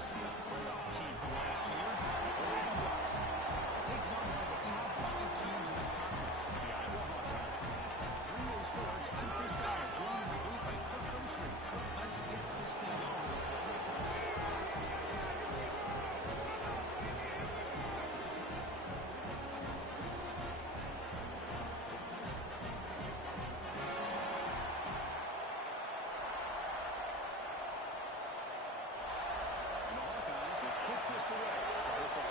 see a playoff team from last year, the Oregon Ducks. Take note of the top 5 teams in this conference, the Iowa Hawkeyes. Greenway Sports, I'm Chris Fowler, joined in the booth by Kirk Hermstreet. Kirk, let's get this thing going. Start us off.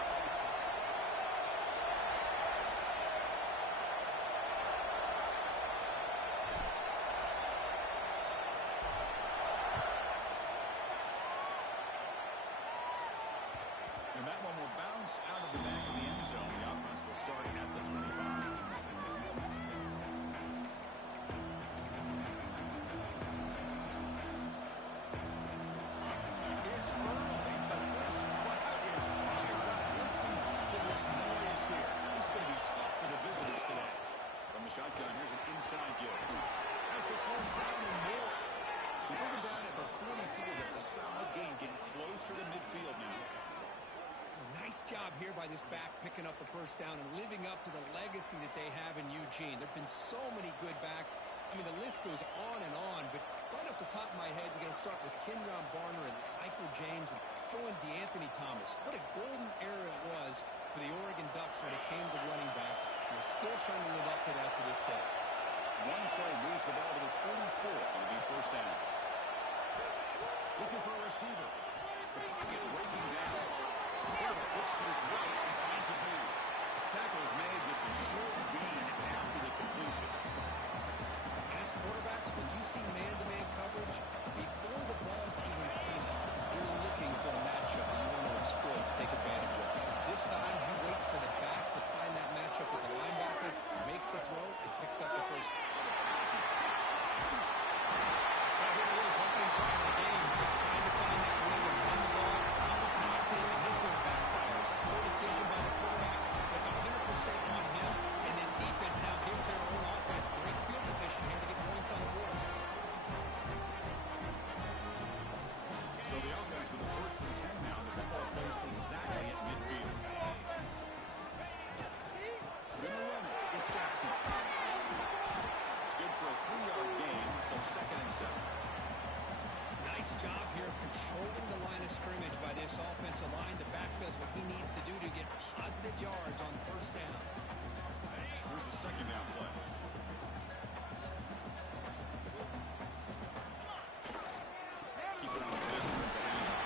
And that one will bounce out of the back of the end zone. The offense will start at the 25. Shotgun. Here's an inside give. That's the first down and more. We bring him down at the 44. That's a solid gain, getting closer to midfield now. Well, nice job here by this back picking up the first down and living up to the legacy that they have in Eugene. There have been so many good backs. I mean, the list goes on and on, but right off the top of my head, you're going to start with Kenyon Barner and Michael James and throw in DeAnthony Thomas. What a golden era it was for the Oregon Ducks when it came to running backs. We're still trying to live up to that to this day. One play moves the ball to the 44 on the first down. Looking for a receiver. The pocket breaking down. Quarterback looks to his right and finds his man. Tackle is made, just a short gain after the completion. As quarterbacks, when you see man-to-man coverage, before the ball's even seen, you're looking for a matchup you want to exploit, take advantage of. This time, he waits for the back to find that matchup with the linebacker, makes the throw, and picks up the first. Well, here it is, opening drive of the game, just trying to find that way to run the ball, couple passes, and this one backfires. Poor decision by the quarterback. It's 100% on him, and his defense now gives their own offense great field position here to get points on the board. So the offense with the first and 10 now. The football placed exactly at midfield. Gonna run it. It's Jackson. It's good for a 3-yard gain, so 2nd and 7. Nice job here of controlling the line of scrimmage by this offensive line. The back does what he needs to do to get positive yards on first down. Here's the 2nd down play. Keep it on the field as a handoff.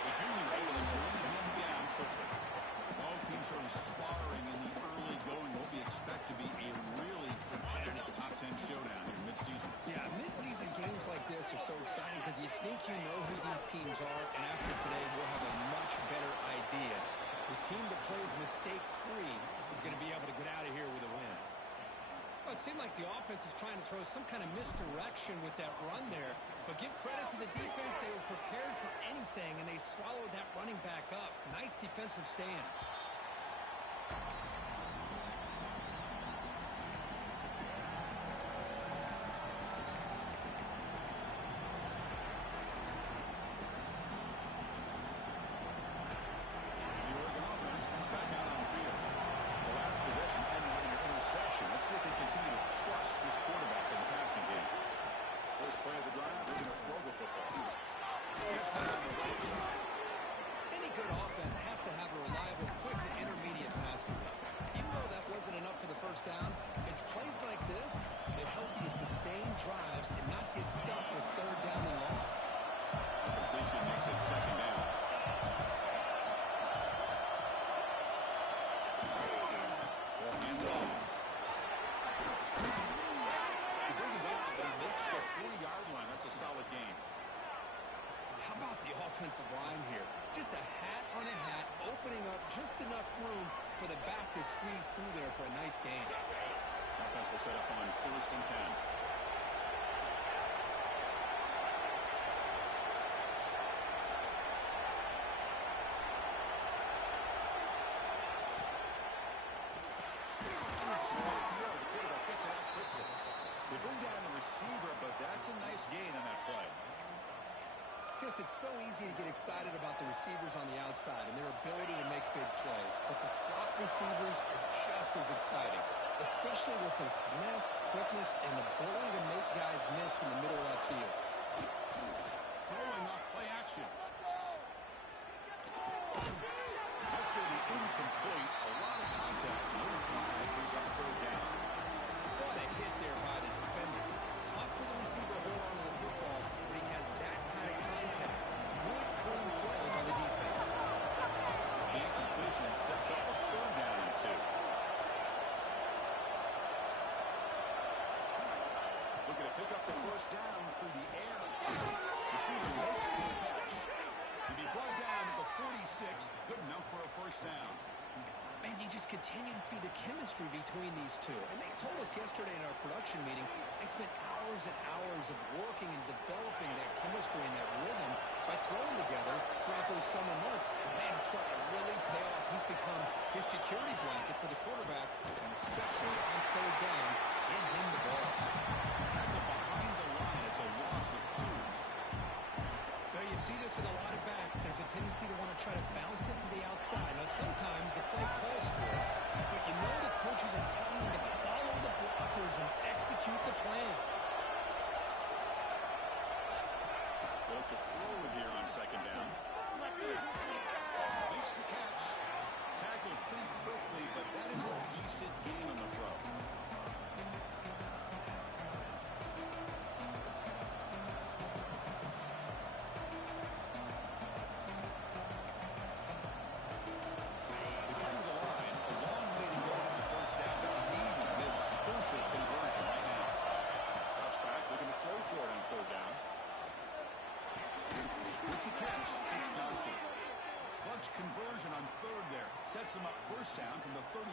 The junior able to bring him down quickly. All teams sort of sparring in the early going. What we expect to be a really competitive top 10 showdown here mid-season. Yeah, mid-season games like this are so exciting because you think you know who these teams are, and after today we'll have a much better idea. The team that plays mistake-free is going to be able to get out of here with a win. Well, it seemed like the offense was trying to throw some kind of misdirection with that run there, but give credit to the defense. They were prepared for anything, and they swallowed that running back up. Nice defensive stand. Let's see if they continue to trust this quarterback in the passing game. First play of the drive, they're going to throw the football. Catch that on the right side. Any good offense has to have a reliable, quick to intermediate passing game. Even though that wasn't enough for the first down, it's plays like this that help you sustain drives and not get stuck with 3rd down and long. The completion makes it 2nd down. Hands off. 40-yard line. That's a solid gain. How about the offensive line here? Just a hat on a hat, opening up just enough room for the back to squeeze through there for a nice gain. Offense will set up on 1st and 10. They bring down the receiver, but that's a nice gain on that play. Chris, it's so easy to get excited about the receivers on the outside and their ability to make big plays, but the slot receivers are just as exciting, especially with their finesse, quickness, and ability to make guys miss in the middle of that field. Throwing off play action. That's going to be incomplete. A lot of contact. No flag. He's on third down. What a hit there by the defender. Tough for the receiver to hold on to the football, but he has that kind of contact. Good, clean play by the defense. The incompletion sets up a third down and 2. Looking to pick up the first down through the air. Receiver makes the catch. To be brought down at the 46, good enough for a first down. And you just continue to see the chemistry between these two. And they told us yesterday in our production meeting, they spent hours and hours of working and developing that chemistry and that rhythm by throwing together throughout those summer months. And man, it's starting to really pay off. He's become his security blanket for the quarterback, and especially on third down, get him the ball. Tackle behind the line. It's a loss of 2. Now you see this with a lot of backs. There's a tendency to want to try to bounce it to the outside. Now sometimes the play calls for it, but you know the coaches are telling them to follow the blockers and execute the plan. Well, to throw it here on second down. Makes the catch. Tackled pretty quickly, but that is a decent gain on the throw. Conversion on third there. Sets him up first down from the 31.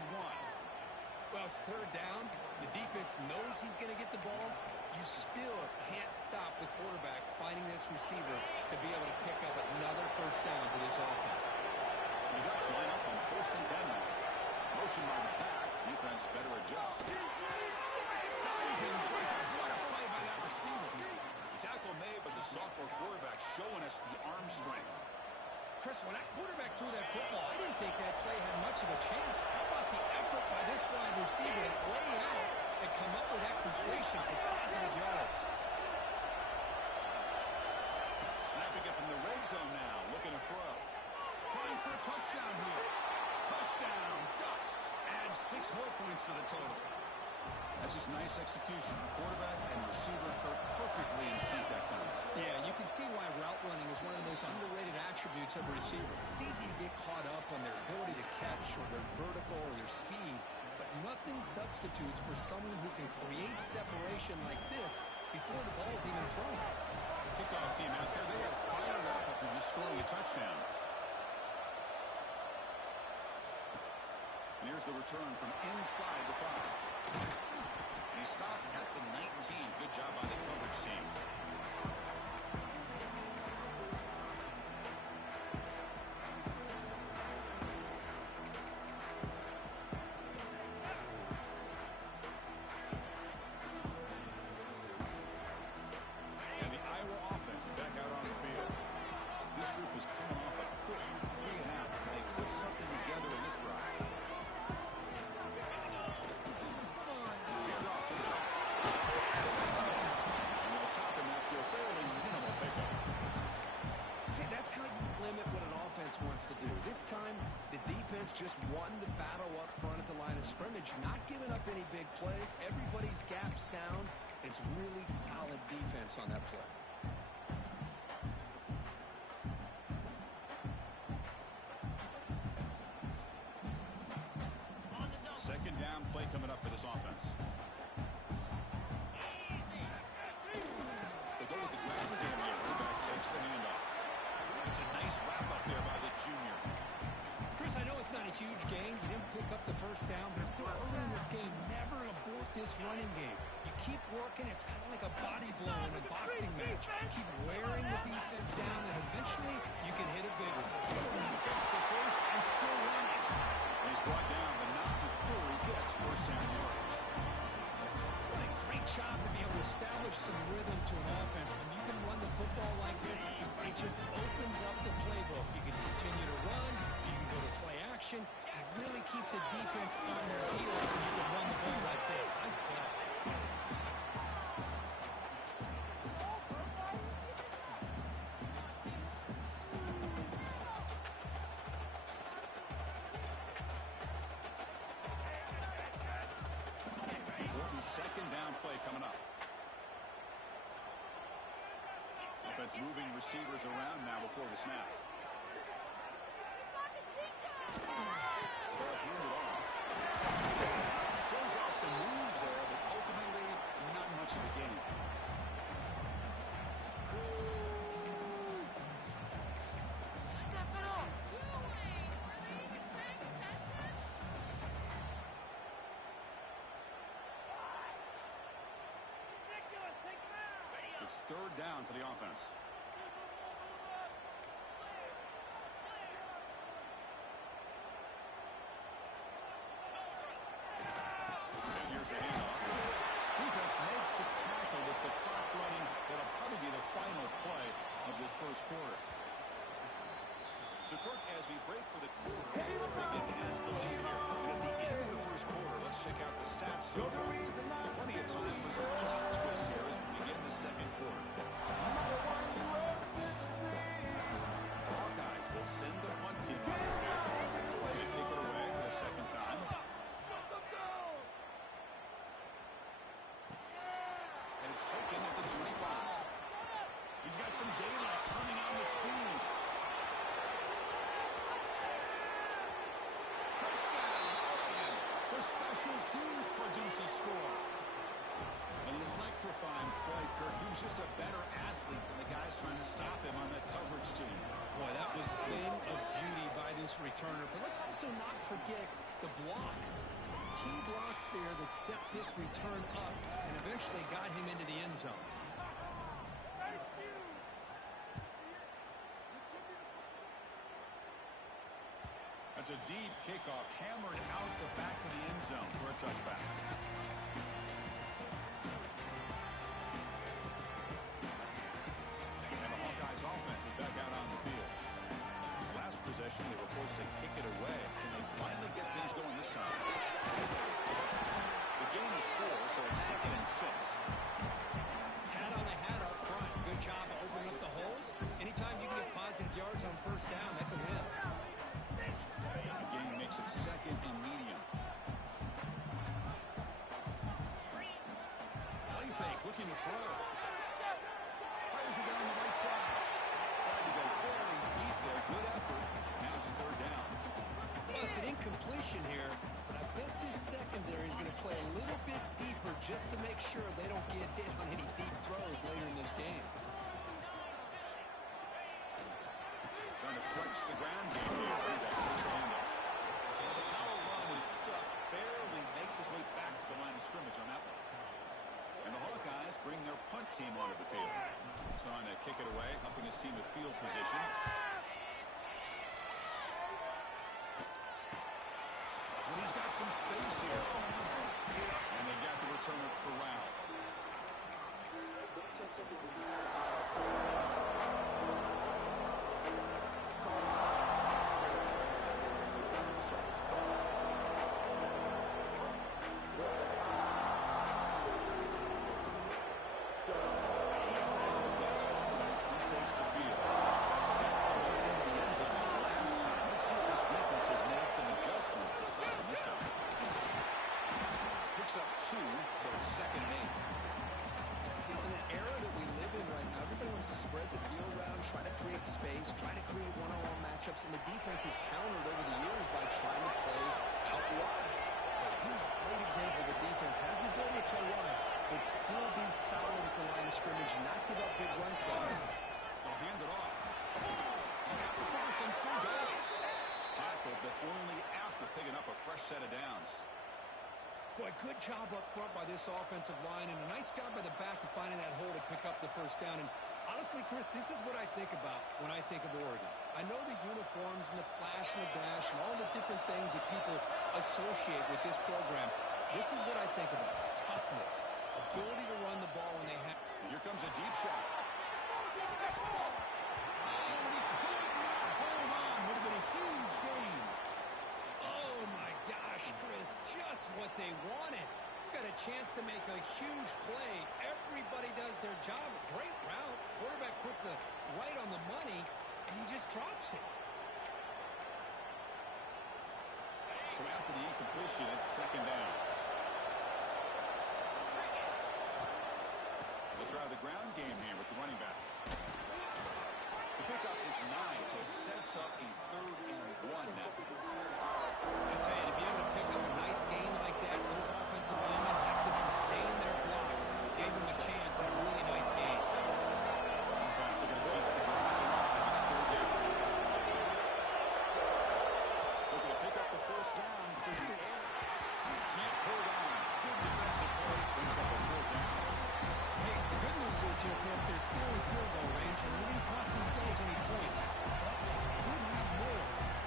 Well, it's third down. The defense knows he's going to get the ball. You still can't stop the quarterback finding this receiver to be able to pick up another first down for this offense. The Ducks line up on first and 10 now. Motion by the back. Defense better adjust. Diving. What a play by that receiver. The tackle made, but the sophomore quarterback showing us the arm strength. Chris, when that quarterback threw that football, I didn't think that play had much of a chance. How about the effort by this wide receiver to lay out and come up with that completion for positive yards? Snapping it from the red zone now, looking to throw. Trying for a touchdown here. Touchdown, Ducks. Add 6 more points to the total. That's just nice execution. Quarterback and receiver perfectly in sync that time. Yeah, you can see why route running is one of the most underrated attributes of a receiver. It's easy to get caught up on their ability to catch or their vertical or their speed, but nothing substitutes for someone who can create separation like this before the ball's even thrown. Kickoff team out there, they are fired up after just scoring a touchdown. And here's the return from inside the 5. He stopped at the 19. Good job by the coverage team. And the Iowa offense is back out on the field. This group was coming off a quick 3-and-out. They put something together in this drive. Wants to do. This time, the defense just won the battle up front at the line of scrimmage, not giving up any big plays. Everybody's gap sound. It's really solid defense on that play. Second down play coming up for this offense. They go with the grab again here. Quarterback takes the handoff. It's a nice wrap up there by the junior. Chris, I know it's not a huge gain. You didn't pick up the first down, but it's so early in this game. Never abort this running game. You keep working. It's kind of like a body blow in a boxing match. Keep wearing the defense down, and eventually you can hit a big one. Gets the first and still running. And he's brought down, but not before he gets first down yards. What a great job to be able to establish some rhythm to an offense. When you can run the football like this, it really keep the defense on their heels when you can run the ball like this. Nice play. Second down play coming up. Offense moving receivers around now before the snap. Ball handed off. Shows off the moves there, but ultimately not much of a gain. It's third down for the offense. And here's the handoff. Defense makes the tackle with the clock running. That'll probably be the final play of this first quarter. So, Kirk, as we break for the quarter, Oregon has the lead here. And at the end of the first quarter, let's check out the stats so far. Plenty of time for some plot twists here as we begin the second quarter. Hawkeyes will send the punt team on the field. They kick it away for the second time. And it's taken at the 25. He's got some daylight turning on the speed. Touchdown, Oregon. The special teams produce a score. An electrifying play, Kirk. He was just a better athlete than the guys trying to stop him on that coverage team. Boy, that was a thing of beauty by this returner. But let's also not forget the blocks. Some key blocks there that set this return up and eventually got him into the end zone. That's a deep kickoff, hammered out the back of the end zone for a touchback. And the Hawkeyes offense is back out on the field. Last possession, they were forced to kick it away. Can they finally get things going this time? The game is 4, so it's 2nd and 6. Hat on the hat up front. Good job of opening up the holes. Anytime you can get positive yards on first down, that's a win. The game makes it 2nd and medium. Play fake, looking to throw. Fires it down the right side. Tried to go very deep there. Good effort. Now it's 3rd down. Well, it's an incompletion here, but I bet this secondary is going to play a little bit deeper just to make sure they don't get hit on any deep throws later in this game. Trying to flex the ground game here. That's his handoff. Well, the power run is stuck. Barely makes his way back to the line of scrimmage on that one. And the Hawkeyes bring their punt team onto the field. He's on to kick it away, helping his team with field position. And he's got some space here. And they got the returner corralled. And the defense is countered over the years by trying to play out wide. But here's a great example of the defense has the ability to play wide, but still be solid at the line of scrimmage and not give up big run plays. They'll hand it off. He's got the first and still going. Tackled, but only after picking up a fresh set of downs. Boy, good job up front by this offensive line, and a nice job by the back of finding that hole to pick up the first down. And honestly, Chris, this is what I think about when I think of Oregon. I know the uniforms and the flash and the dash and all the different things that people associate with this program. This is what I think about. Toughness, ability to run the ball when they have. Here comes a deep shot. Oh, and he couldn't hold on. Would have been a huge gain. Oh, they wanted. You've got a chance to make a huge play. Everybody does their job. Great route. Quarterback puts it right on the money, and he just drops it. So after the incompletion, it's second down. They'll try the ground game here with the running back. The pickup is 9, so it sets up a 3rd and 1 now. I tell you, to be able to pick up a nice gain like that, those offensive linemen have to sustain their blocks. Gave them a chance at a really nice game. Defense are going to keep the line. It's still down. Looking to pick up the first down through the air. You can't hold on. Good defensive play brings up a 4th down. Hey, the good news is here, Chris, they're still in field goal range, and they didn't cost themselves any points. But they could have more.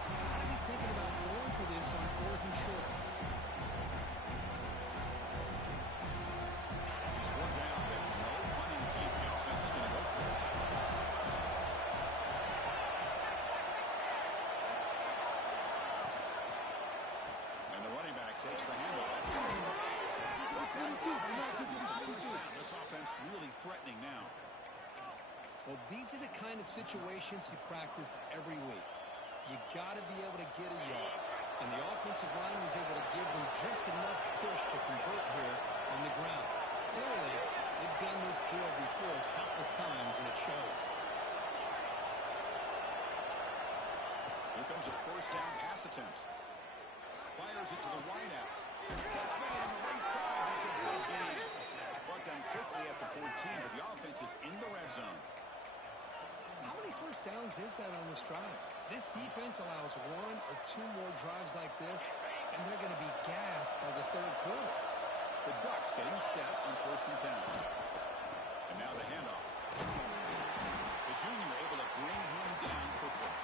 You've got to be thinking about going for this on 4th and short. He's 1 down, but no pun intended. The offense is going to go for it. And the running back takes the handoff. This offense really threatening now. Well, these are the kind of situations you practice every week. You got to be able to get a yard. And the offensive line was able to give them just enough push to convert here on the ground. Clearly, they've done this drill before countless times, and it shows. Here comes a first down pass attempt. Fires it to the wide out. Catch made on the right side. That's a big gain. Brought down quickly at the 14, but the offense is in the red zone. How many first downs is that on this drive? This defense allows 1 or 2 more drives like this, and they're going to be gassed by the 3rd quarter. The Ducks getting set on 1st and 10. And now the handoff. The junior able to bring him down quickly.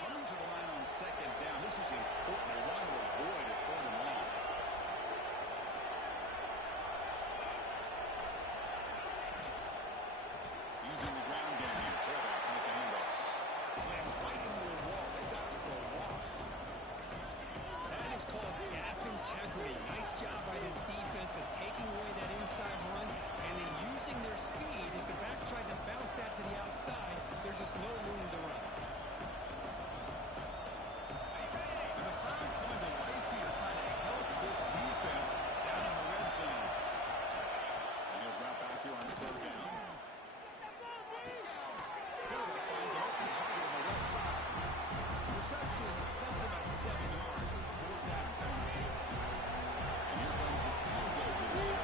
Coming to the line on 2nd down. This is important. They want to avoid a 3rd and long. Using the ground game here. Tailback has the handoff. Slams right into a wall. They got it for a loss. That is called gap integrity. Nice job by this defense of taking away that inside run and then using their speed as the back tried to bounce that to the outside. There's just no room to run. And the crowd coming to life here trying to help this defense down in the red zone. And he'll drop back here on 3rd down. Quarterback finds an open target on the left side. Reception, that's about 7 yards. 4th down and 8. And here comes the field goal here.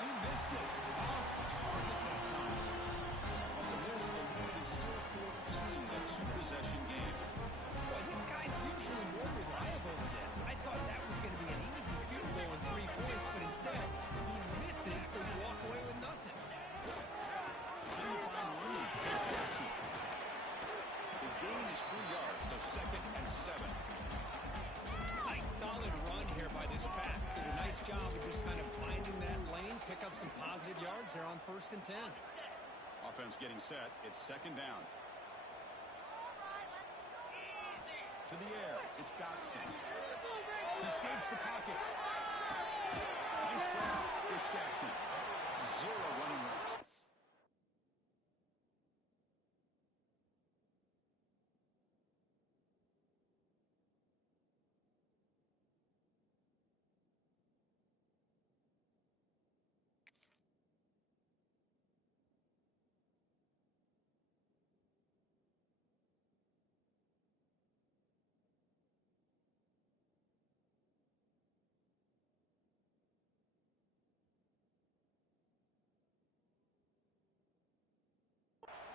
He missed it. Off target that time. Off the miss, the lead is still 14, a 2-possession game. Boy, this guy's usually more reliable than this. I thought that was going to be an easy field goal and 3 points, but instead, he misses, so you walk away with nothing. Trying to find room. Here's Jackson. The gain is 3 yards, so 2nd and 7. Nice solid run here by this pack. Did a nice job of just kind of finding that lane, pick up some positive yards there on 1st and 10. Offense getting set. It's 2nd down. To the air. It's Dotson. He escapes the pocket. Nice grab. It's Jackson. 0 running routes.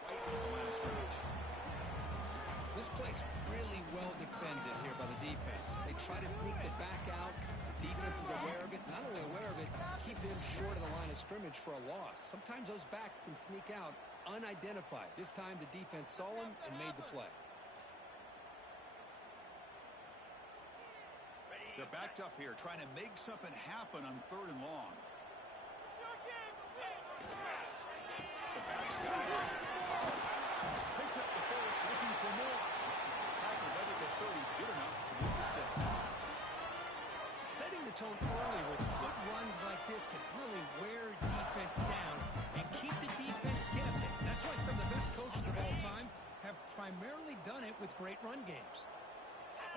Right at the line of scrimmage. This play's really well defended here by the defense. They try to sneak the back out. The defense is aware of it. Not only aware of it, keep him short of the line of scrimmage for a loss. Sometimes those backs can sneak out unidentified. This time the defense saw him and made the play. They're backed up here trying to make something happen on 3rd and long. Picks up the force, looking for more. Tackle right at the 30, good enough to move the sticks. Setting the tone early with good runs like this can really wear defense down and keep the defense guessing. That's why some of the best coaches of all time have primarily done it with great run games.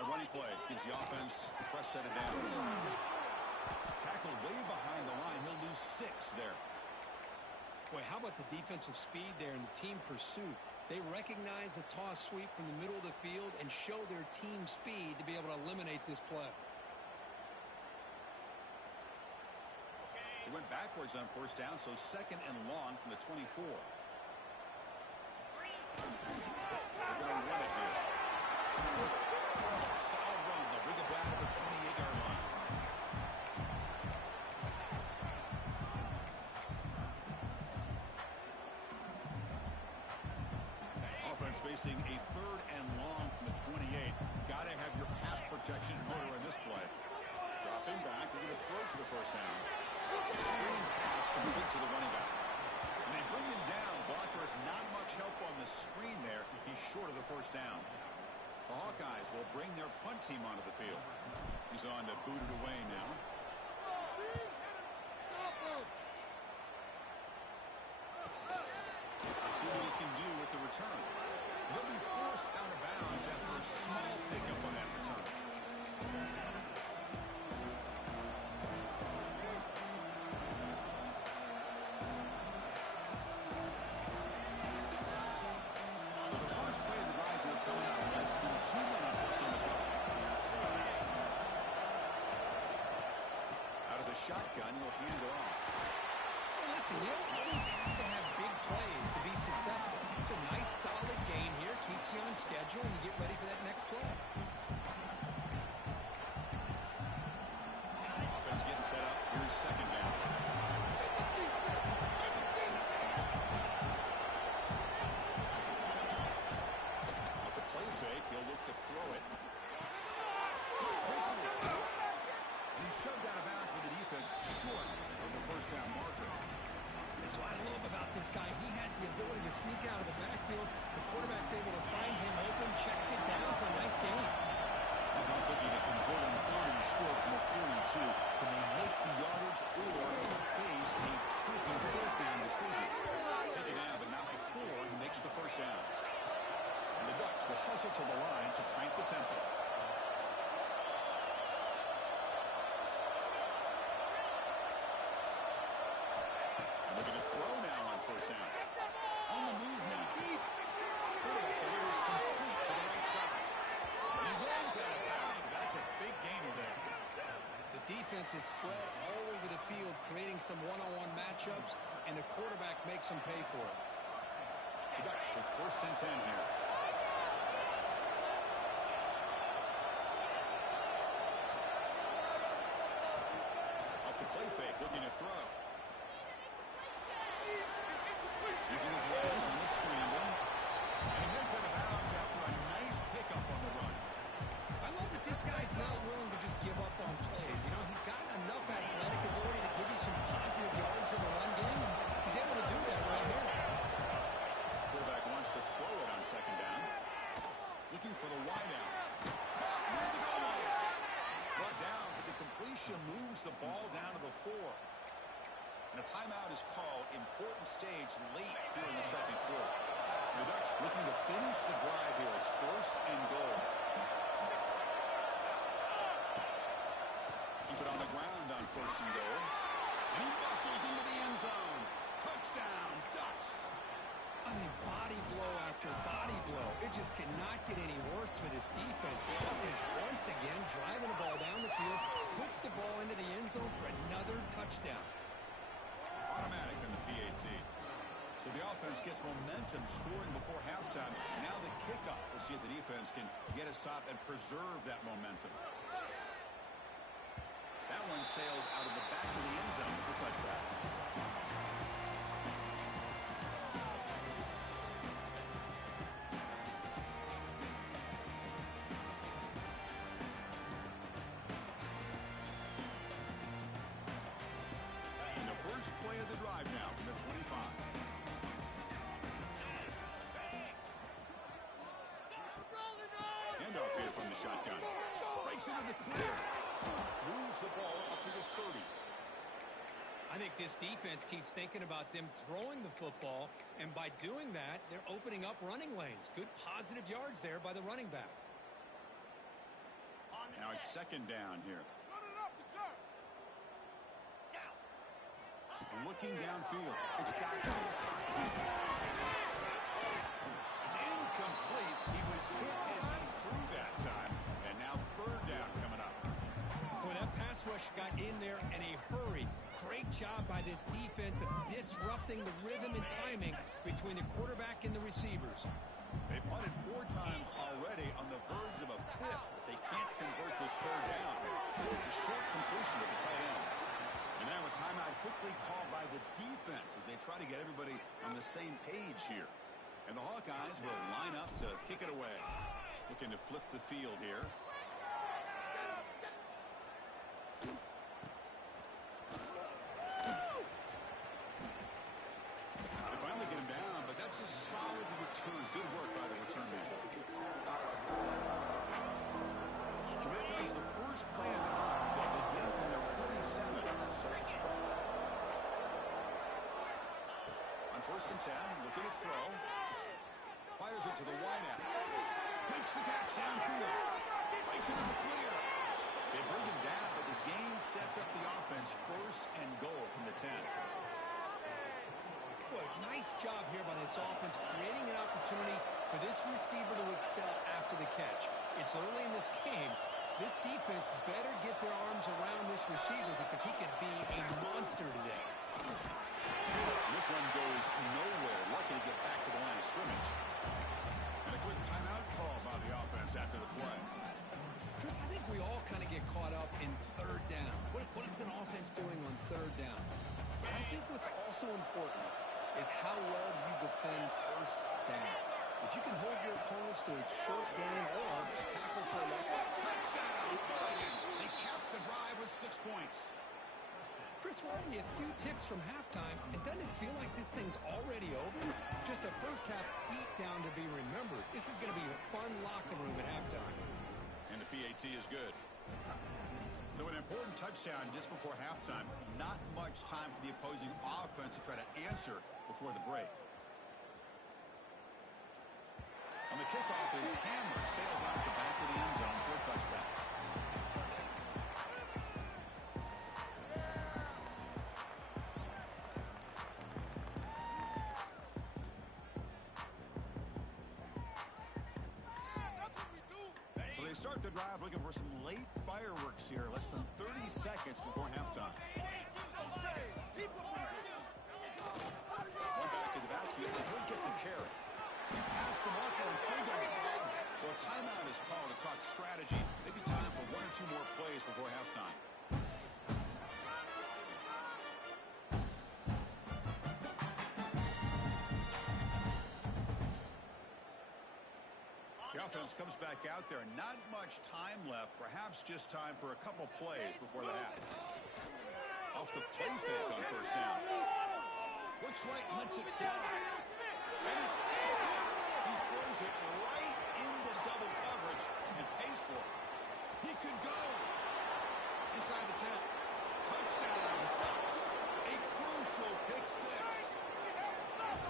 A running play gives the offense a fresh set of downs. Tackle way behind the line. He'll lose 6 there. Boy, how about the defensive speed there and the team pursuit? They recognize the toss sweep from the middle of the field and show their team speed to be able to eliminate this play. He went backwards on first down, so 2nd and long from the 24. They're going to run it here. Solid run. They'll bring it back to the 28-yard line. Offense facing a 3rd and long from the 28. Got to have your pass protection in order in this play. Dropping back. They're going to throw for the first down. Screen pass complete to the running back. And they bring him down. Blocker has not much help on the screen there. He's short of the first down. The Hawkeyes will bring their punt team onto the field. He's on to boot it away now. Let's see what he can do with the return. He'll be forced out of bounds after a small pickup on that return. So the first play of the drive will come out less than 2 minutes left on the clock. Out of the shotgun, he'll hand it off. Hey, listen, you don't always have to have big plays to be successful. It's a nice, solid game here. Keeps you on schedule, and you get ready for that next play. Offense getting set up. Here's 2nd down. Off the play fake, he'll look to throw it. And he's shoved out of bounds by the defense short of the first down marker. That's what I love about this guy. He has the ability to sneak out of the backfield. The quarterback's able to find him open, checks it down for a nice gain. Offense looking to convert on 3rd and short from the 42. Can they make the yardage or face a tricky 4th down decision? Take it down, but not before he makes the first down. And the Ducks will hustle to the line to crank the tempo. Looking to throw now on first down. On the move now. Quarterback delivers complete to the right side. He runs out of bounds. That's a big gainer there. The defense is spread all over the field, creating some one-on-one matchups, and the quarterback makes them pay for it. The Ducks with 1st and 10 here. Off the play fake, looking to throw. Using his legs in this scramble. And he heads out of bounds after a nice pickup on the run. I love that this guy's not willing to just give up on plays. You know, he's got enough athletic ability to give you some positive yards in the run game, and he's able to do that right here. Quarterback wants to throw it on 2nd down. Looking for the wideout. Where the goal line? Brought down, but the completion moves the ball down to the 4. And a timeout is called. Important stage late here in the 2nd quarter. The Ducks looking to finish the drive here. It's 1st and goal. Keep it on the ground on 1st and goal. And he bustles into the end zone. Touchdown, Ducks. I mean, body blow after body blow. It just cannot get any worse for this defense. The offense, once again, driving the ball down the field, puts the ball into the end zone for another touchdown. Automatic in the PAT. So the offense gets momentum scoring before halftime. Now the kickoff. We'll see if the defense can get a stop and preserve that momentum. That one sails out of the back of the end zone with the touchback. And the first play of the drive now from the 25. shotgun. Breaks into the clear. Moves the ball up to the 30. I think this defense keeps thinking about them throwing the football, and by doing that, they're opening up running lanes. Good positive yards there by the running back. Now it's second down here. Looking downfield. It's Dotson. It's incomplete. He was hit as he threw that time. And now third down coming up. Boy, that pass rush got in there in a hurry. Great job by this defense of disrupting the rhythm and timing between the quarterback and the receivers. They punted 4 times already on the verge of a 5th. They can't convert this third down. It's a short completion of the tight end. And now a timeout quickly called by the defense as they try to get everybody on the same page here. And the Hawkeyes will line up to kick it away. Looking to flip the field here. They finally get him down, but that's a solid return. Good work by the return man. So here comes the first play of the drive. They'll begin from their 47. On 1st and 10, looking to throw. Fires it to the wideout. Makes the catch downfield. Breaks into the clear. They bring him down, but the game sets up the offense 1st and goal from the 10. Boy, nice job here by this offense, creating an opportunity for this receiver to excel after the catch. It's early in this game, so this defense better get their arms around this receiver because he could be a monster today. This one goes nowhere. Lucky to get back to the line of scrimmage. And a quick timeout call by the offense after the play. Chris, I think we all kind of get caught up in third down. What is an offense doing on third down? But I think what's also important is how well you defend first down. If you can hold your opponents to a short gain or a tackle for a loss. Touchdown! They capped the drive with 6 points. Chris, we're only a few ticks from halftime, and doesn't it feel like this thing's already over? Just a first-half beatdown to be remembered. This is going to be a fun locker room at halftime. And the PAT is good. So an important touchdown just before halftime. Not much time for the opposing offense to try to answer before the break. On the kickoff is Hamler. Sails out the back of the end zone for a touchback. So they start the drive looking for some late fireworks here. Less than 30 seconds before halftime. One back in the backfield, and he'll get the carry. He's past the marker and still going. So a timeout is called to talk strategy. Maybe time for 1 or 2 more plays before halftime. The offense comes back out there. Not much time left. Perhaps just time for a couple plays before the half. Off the play fake on first down. Looks right, lets it fly. And he throws it right into double coverage and pays for it. He could go inside the 10. Touchdown, Ducks. A crucial pick 6.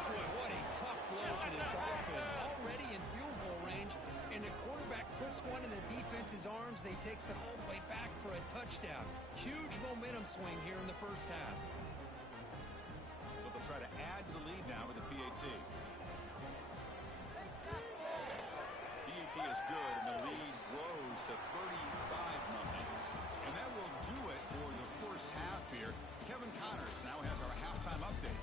Boy, what a tough blow for this offense. Already in field goal range, and the quarterback puts one in the defense's arms. They takes it all the way back for a touchdown. Huge momentum swing here in the first half. But they'll try to add to the lead now with the PAT. PAT is good, and the lead grows to 35-0. And that will do it for the first half here. Kevin Connors now has our halftime update.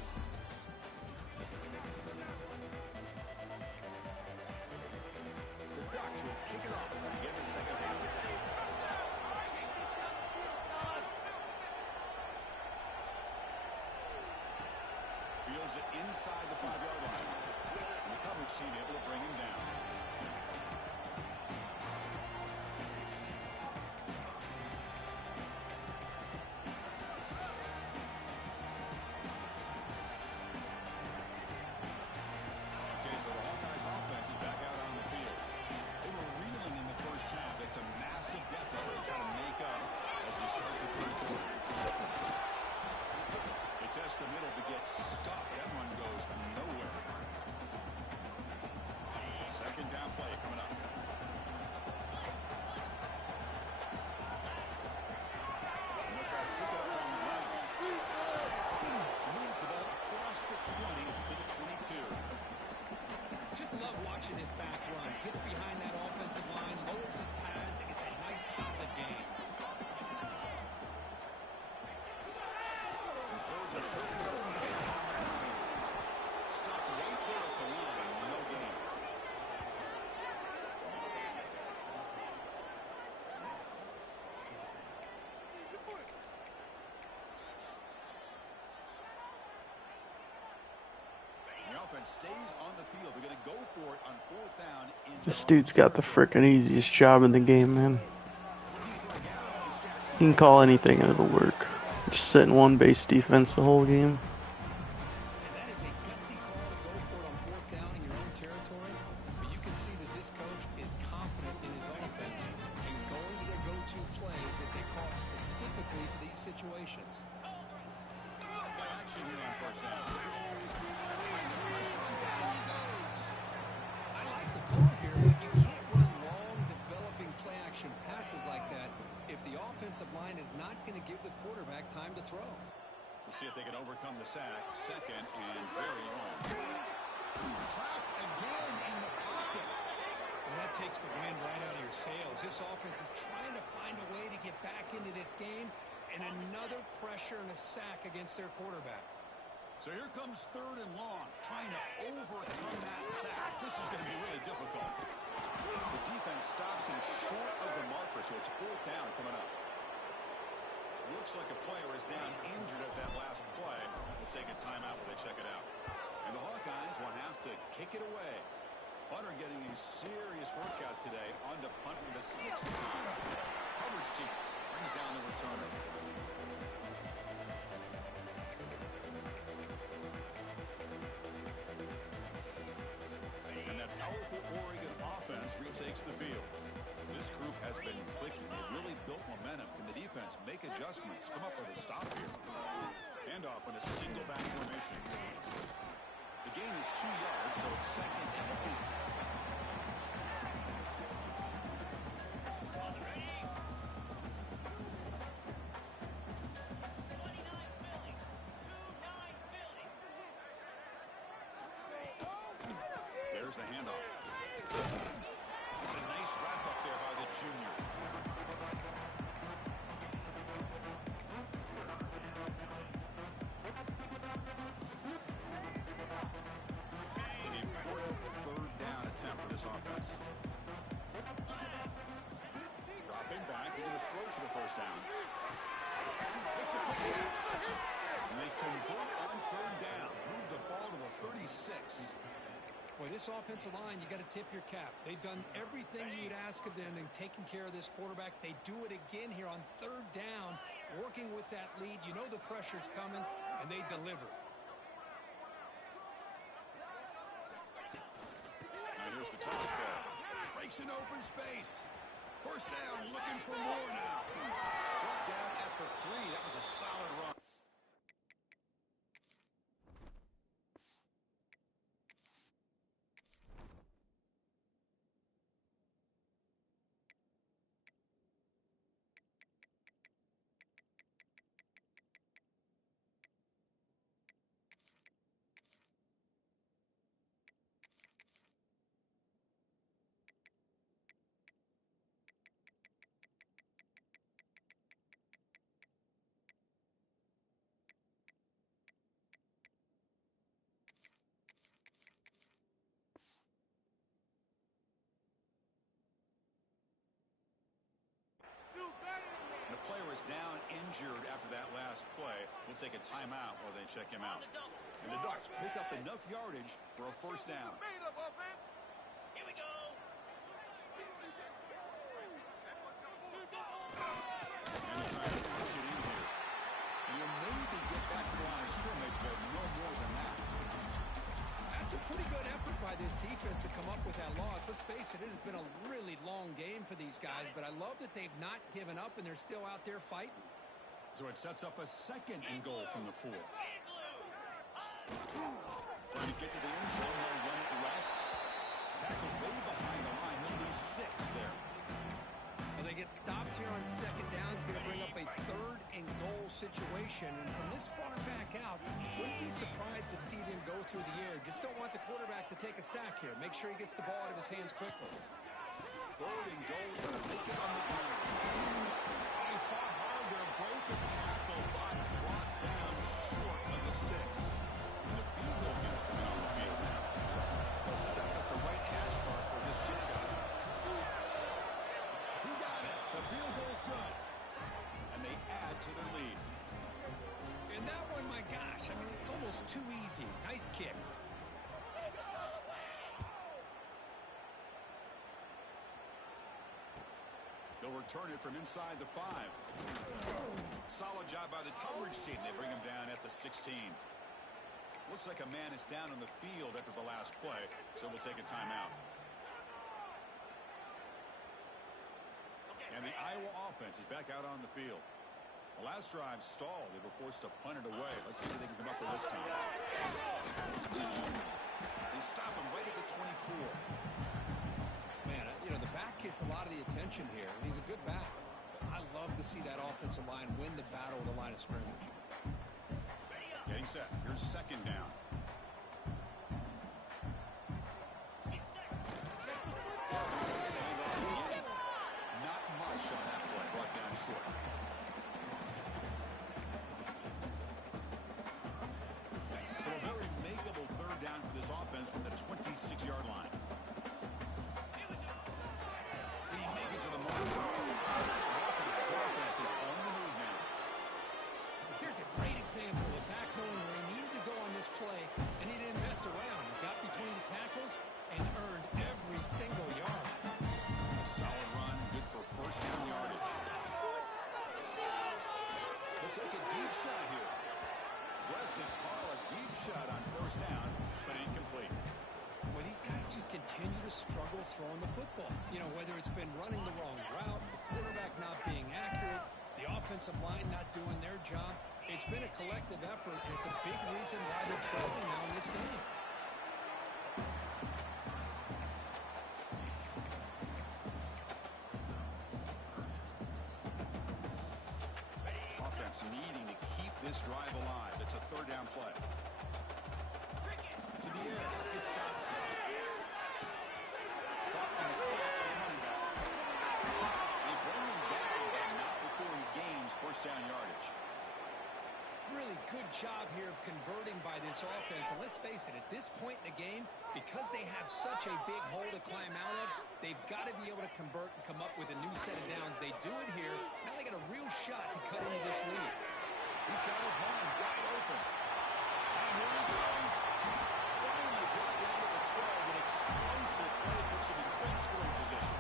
The Ducks will kick it off to begin the second half. Fields it inside the 5-yard line. And the coverage team able to bring him down. Okay, so the Hawkeyes offense is back out on the field. They were reeling in the first half. making this back run. Gets behind that offensive line, lowers his pads, and gets a nice, solid gain. Stop right there at the line. No gain. The offense stays on the field. We're going to go for it on 4th down. This dude's got the frickin' easiest job in the game, man. He can call anything and it'll work. Just sit in one base defense the whole game. And that is a gutsy call to go for it on 4th down in your own territory. But you can see that this coach is confident in his offense and going to their go-to plays that they call specifically for these situations. Play action here on 1st down. I like the call here, but you can't run long, developing play-action passes like that if the offensive line is not going to give the quarterback time to throw. We'll see if they can overcome the sack. 2nd and very long. Trapped again in the pocket. Well, that takes the wind right out of your sails. This offense is trying to find a way to get back into this game, and another pressure and a sack against their quarterback. So here comes 3rd and long, trying to overcome that sack. This is going to be really difficult. The defense stops him short of the marker, so it's 4th down coming up. Looks like a player is down injured at that last play. We'll take a timeout while they check it out. And the Hawkeyes will have to kick it away. Hunter getting a serious workout today on to punt for the 6th time. Coverage seat brings down the returner. And that powerful Oregon offense retakes the field. This group has been clicking. They've really built momentum. Can the defense make adjustments? Come up with a stop here. Handoff on a single back formation. The gain is 2 yards, so it's 2nd and 8. There's the handoff. It's a nice wrap up there by the junior. An important 3rd down attempt for this offense. Dropping back, he's going to throw for the 1st down. It's a quick catch. And they convert on 3rd down. Move the ball to the 36. Boy, this offensive line, you got to tip your cap. They've done everything you'd ask of them in taking care of this quarterback. They do it again here on 3rd down, working with that lead. You know the pressure's coming, and they deliver. Now here's the toss ball. Breaks an open space. 1st down, looking for more now. Brought down at the 3. That was a solid run. The player is down injured after that last play. We'll take a timeout while they check him out. And the Ducks pick up enough yardage for a 1st down. Here we go. And they're trying to push it in here. And you'll maybe get back to the line of scrimmage, but no more than that. That's a pretty good effort by this defense to come up with that loss. Let's face it, it has been a really long game for these guys, but I love that they've not given up and they're still out there fighting. So it sets up a 2nd and goal from the 4. Trying to get to the end zone, they'll run it left. Tackled way behind the line, he'll lose 6 there. Well, they get stopped here on second down. It's going to bring up a 3rd and goal situation. And from this far back out, wouldn't be surprised to see them go through the air. Just don't want the quarterback to take a sack here. Make sure he gets the ball out of his hands quickly. 3rd and goal, trying to make it on the ground. They fought hard there, broke a tackle, but brought down short of the sticks. And the field goal unit coming on the field now. They'll set up at the right hash mark for this chip shot. He got it. The field goal's good. And they add to their lead. And that one, my gosh, I mean, it's almost too easy. Nice kick. They'll return it from inside the 5. Solid job by the coverage team. They bring him down at the 16. Looks like a man is down on the field after the last play, so we'll take a timeout. And the Iowa offense is back out on the field. The last drive stalled. They were forced to punt it away. Let's see what they can come up with this time. They stop him right at the 24. Man, you know, the back gets a lot of the attention here. He's a good back. I love to see that offensive line win the battle with the line of scrimmage. Getting set. Here's second down. Not much on that play. Brought down short. So a very makeable 3rd down for this offense from the 26-yard line. Did he make it to the mark? His offense is on the move now. Here's a great example of back knowing where he needed to go on this play, and he didn't mess around. He got between the tackles and earned every single yard. A solid run, good for 1st down yardage. Looks like a deep shot here. Aggressive call, a deep shot on 1st down, but incomplete. Well, these guys just continue to struggle throwing the football. You know, whether it's been running the wrong route, the quarterback not being accurate, the offensive line not doing their job. It's been a collective effort, and it's a big reason why they're trailing now in this game. Offense needing to keep this drive alive. It's a 3rd down play. To the air, it's Dotson. Caught in the foot of the running back. They bring him down, but not before he gains 1st down yardage. Really good job here of converting by this offense. And let's face it, at this point in the game, because they have such a big hole to climb out of, they've got to be able to convert and come up with a new set of downs. They do it here. Now they got a real shot to cut into this lead. He's got his man wide open. And here he goes. Finally brought down to the 12. An explosive play puts him in great scoring position.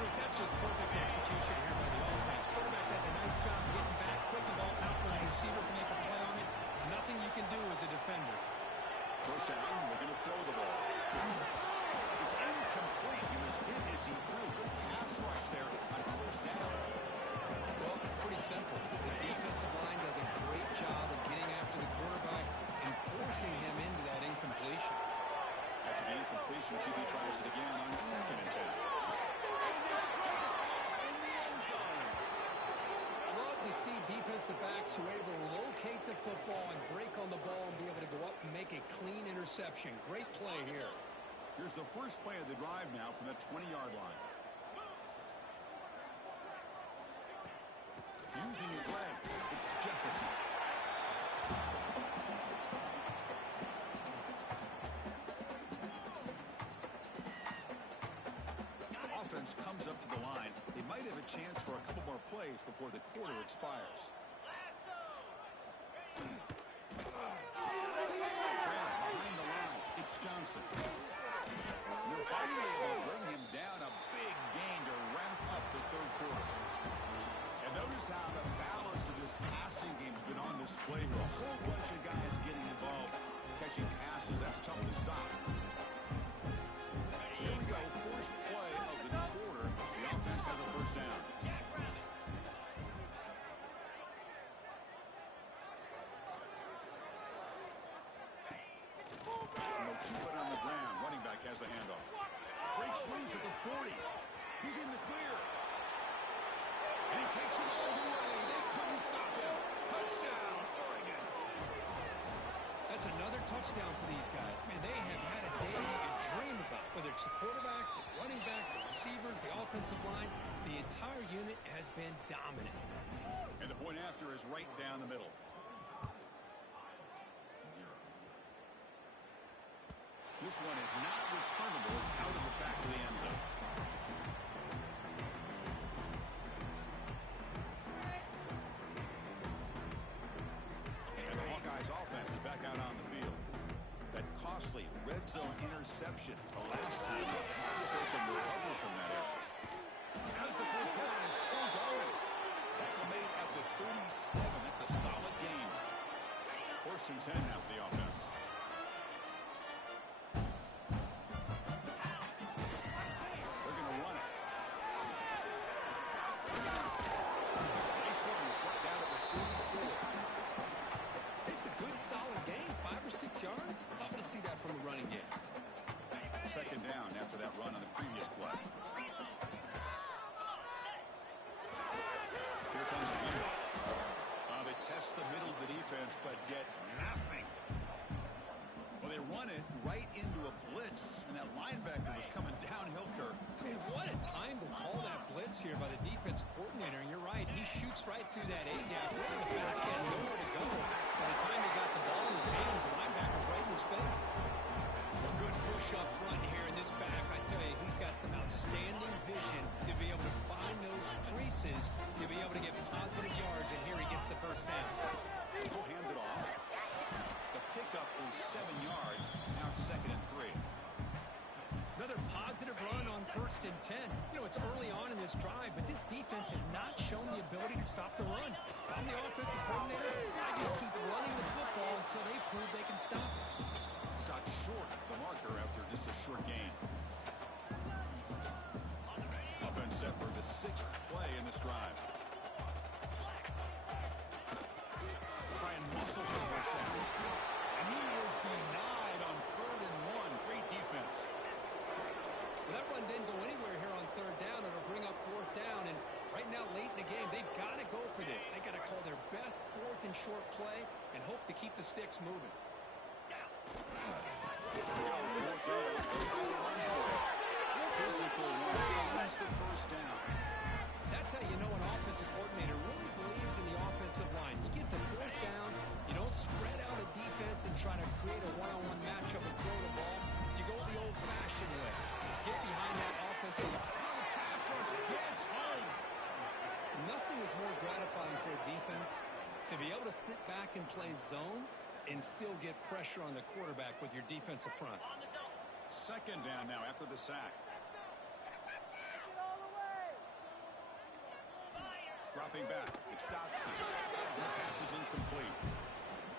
Chris, that's just perfect execution here by the offense. Quarterback does a nice job getting back, putting the ball out when the receiver can make a play on it. Nothing you can do as a defender. 1st down, we're going to throw the ball. It's incomplete. He was hit as he threw a good pass rush there on 1st down. Well, it's pretty simple. The defensive line does a great job of getting after the quarterback and forcing him into that incompletion. After the incompletion, QB tries it again on 2nd and 10. Love to see defensive backs who are able to locate the football and break on the ball and be able to go up and make a clean interception. Great play here. Here's the first play of the drive now from the 20-yard line. Using his legs, it's Jefferson. Offense comes up to the line. They might have a chance for a couple more plays before the quarter expires. Behind the line, it's Johnson. They're finally able to bring him down. A big gain to wrap up the 3rd quarter. And notice how the balance of this passing game has been on display here. A whole bunch of guys getting involved, catching passes. That's tough to stop. So here we go. First play of the quarter. The offense has a 1st down. And they'll keep it on the ground. Running back has the handoff. Breaks loose at the 40. He's in the clear. And he takes it all the way. They couldn't stop him. Touchdown, Oregon. That's another touchdown for these guys. Man, they have had a day you could dream about. Whether it's the quarterback, the running back, the receivers, the offensive line, the entire unit has been dominant. And the point after is right down the middle. This one is not returnable. It's out of the back of the end zone. And the Hawkeyes offense is back out on the field. That costly red zone interception the last time. Let's see if they can recover from that error. As the first down is still going. Tackle made at the 37. That's a solid game. 1st and 10 now for the offense. They're going to run it. Nice one. He's brought down at the 44. It's a good, solid game. 5 or 6 yards. Love to see that from a running game. 2nd down after that run on the previous play. Here comes again. They test the middle of the defense, but get nothing. Well, they run it right into a blitz, and that linebacker was coming downhill, Kirk. Man, what a time to call that blitz here by the defensive coordinator. And you're right, he shoots right through that A-gap. Really the back end, nowhere to go. By the time he got the ball in his hands, the linebacker's right in his face. A good push up front here in this back. I tell you, he's got some outstanding vision to be able to find those creases, to be able to get positive yards, and here he gets the first down. He'll hand it off. The pickup is 7 yards. Now it's 2nd and 3. Another positive run on 1st and 10. You know, it's early on in this drive, but this defense has not shown the ability to stop the run. If I'm the offensive coordinator, I just keep running the football until they prove they can stop it. Stopped short of the marker after just a short gain. Offense set for the 6th play in this drive. Try and muscle for the first down. And he is denied on 3rd and 1. Great defense. Well, that run didn't go anywhere here on 3rd down. It'll bring up 4th down. And right now, late in the game, they've got to go for this. They got to call their best 4th and short play and hope to keep the sticks moving. Physical run wins the first down. That's how you know an offensive coordinator really believes in the offensive line. You get the 4th down, you don't spread out a defense and try to create a one-on-one matchup and throw the ball. You go the old-fashioned way. You get behind that offensive line. The pass rush gets home. Nothing is more gratifying for a defense to be able to sit back and play zone and still get pressure on the quarterback with your defensive front. 2nd down now after the sack. Dropping back, it's Dotson. The pass is incomplete.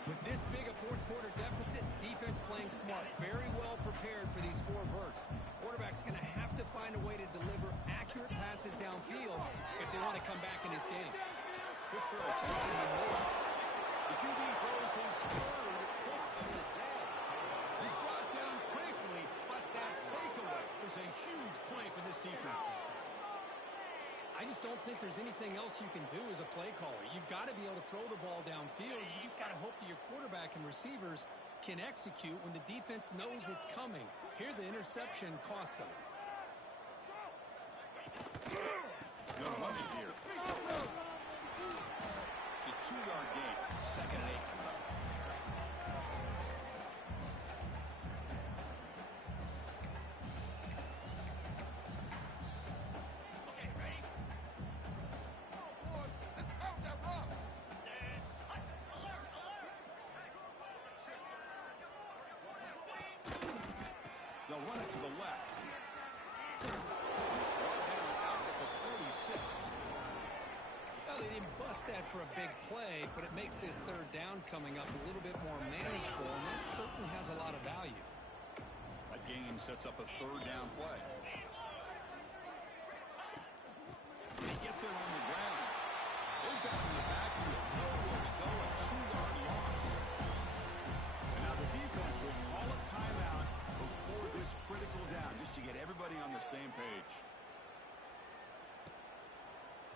With this big a 4th quarter deficit, defense playing smart, very well prepared for these 4 verts. Quarterback's going to have to find a way to deliver accurate passes downfield if they want to come back in this game. Good throw, just in the middle. The QB throws his 3rd pick of the day. He's brought down quickly, but that takeaway is a huge play for this defense. I just don't think there's anything else you can do as a play caller. You've got to be able to throw the ball downfield. You just got to hope that your quarterback and receivers can execute when the defense knows it's coming. Here, the interception cost them. Good running here. It's a 2-yard gain. 2nd and 8 coming up. They'll run it to the left. He's brought down out at the 46. Well, they didn't bust that for a big play, but it makes this 3rd down coming up a little bit more manageable, and that certainly has a lot of value. That gain sets up a 3rd down play. They get there on the ground. They've got him in the backfield. Nowhere to go. A 2-yard loss. And now the defense will call a timeout before this critical down, just to get everybody on the same page.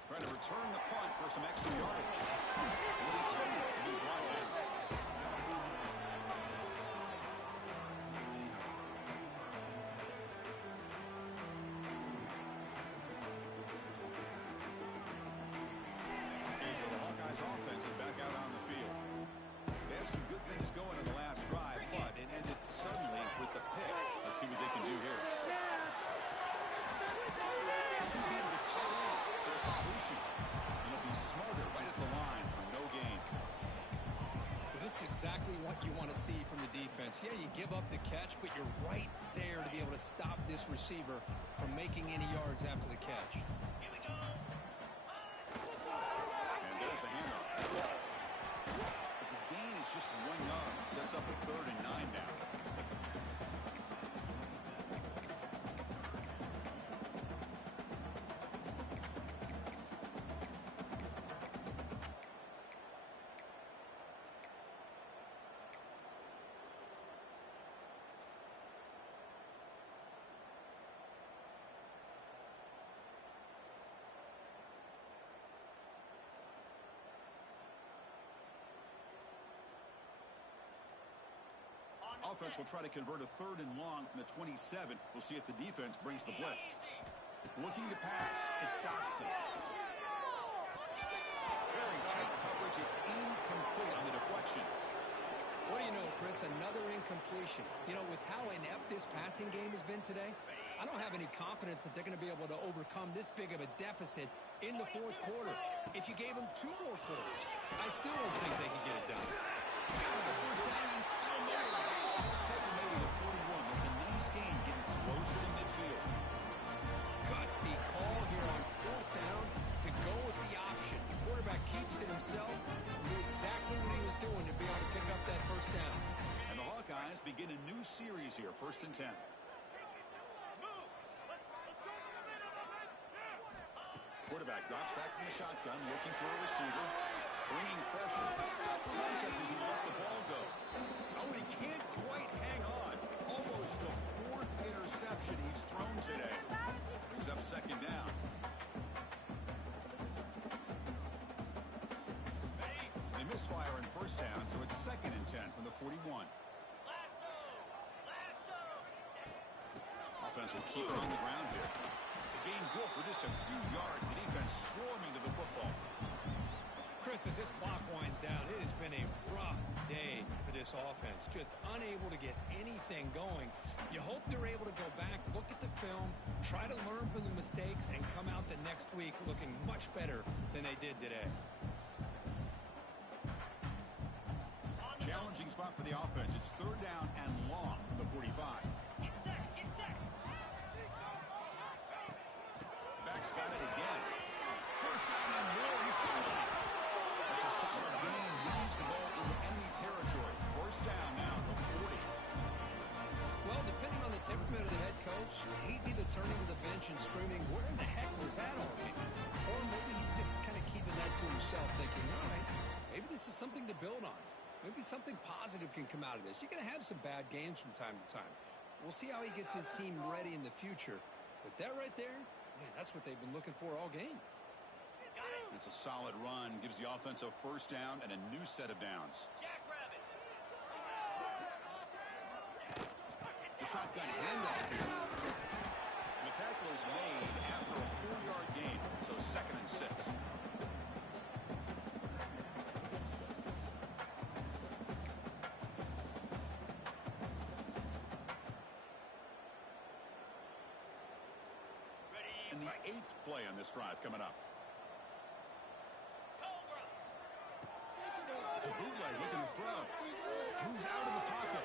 Trying to return the punt for some extra yardage. 42 to be brought down. Okay, so the Hawkeyes offense is back out on the field. They have some good things going on the last drive, but it ended suddenly with the pick. Let's see what they can do here. Could be to the tail end for a completion. And it'll be smarter right at the line for no gain. Well, this is exactly what you want to see from the defense. Yeah, you give up the catch, but you're right there to be able to stop this receiver from making any yards after the catch. And there's the handoff. But the gain is just 1 yard. Sets up a 3rd and 9 now. Offense will try to convert a 3rd and long from the 27. We'll see if the defense brings the blitz. Looking to pass. It's Dotson. Very tight coverage. It's incomplete on the deflection. What do you know, Chris? Another incompletion. You know, with how inept this passing game has been today, I don't have any confidence that they're going to be able to overcome this big of a deficit in the 4th quarter. If you gave them 2 more quarters, I still don't think they could get it done. Got the first down and still made it. Taking maybe the 41. That's a nice game getting closer to midfield. Gutsy call here on 4th down to go with the option. The quarterback keeps it himself. Knew exactly what he was doing to be able to pick up that first down. And the Hawkeyes begin a new series here. 1st and 10. Quarterback drops back from the shotgun, looking for a receiver. Bringing pressure. Contact as he let the ball go. Oh, and he can't quite hang on. Almost the 4th interception he's thrown today. Brings up 2nd down. They misfire on 1st down, so it's 2nd and 10 from the 41. Offense will keep it on the ground here. The game good for just a few yards. The defense swarming to the football. Chris, as this clock winds down, it has been a rough day for this offense. Just unable to get anything going. You hope they're able to go back, look at the film, try to learn from the mistakes, and come out the next week looking much better than they did today. Challenging spot for the offense. It's 3rd down and long from the 45. Back's got it again. First down and more. He's still got it. It's a solid gain. Leads the ball into enemy territory. 1st down now at the 40. Well, depending on the temperament of the head coach, he's either turning to the bench and screaming, where the heck was that all game? Or maybe he's just kind of keeping that to himself, thinking, all right, maybe this is something to build on. Maybe something positive can come out of this. You're going to have some bad games from time to time. We'll see how he gets his team ready in the future. But that right there, man, that's what they've been looking for all game. It's a solid run. Gives the offense a 1st down and a new set of downs. The shotgun handoff here. And the tackle is made after a 4-yard gain. So 2nd and 6. And the 8th play on this drive coming up. It's a bootleg looking to throw. Moves out of the pocket.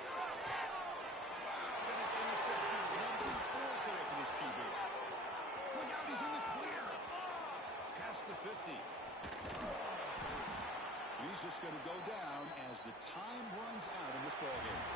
That is interception number 4 today for this QB. Look out, he's in the clear. Past the 50. He's just going to go down as the time runs out in this ballgame.